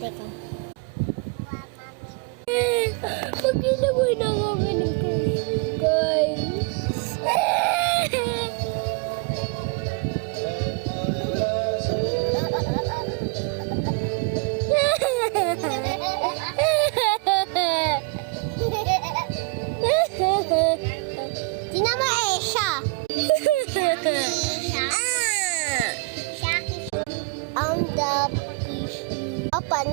Teka. Pag-inamoy na kami ng guys. Tingnan mo siya. Ang the fish. Open.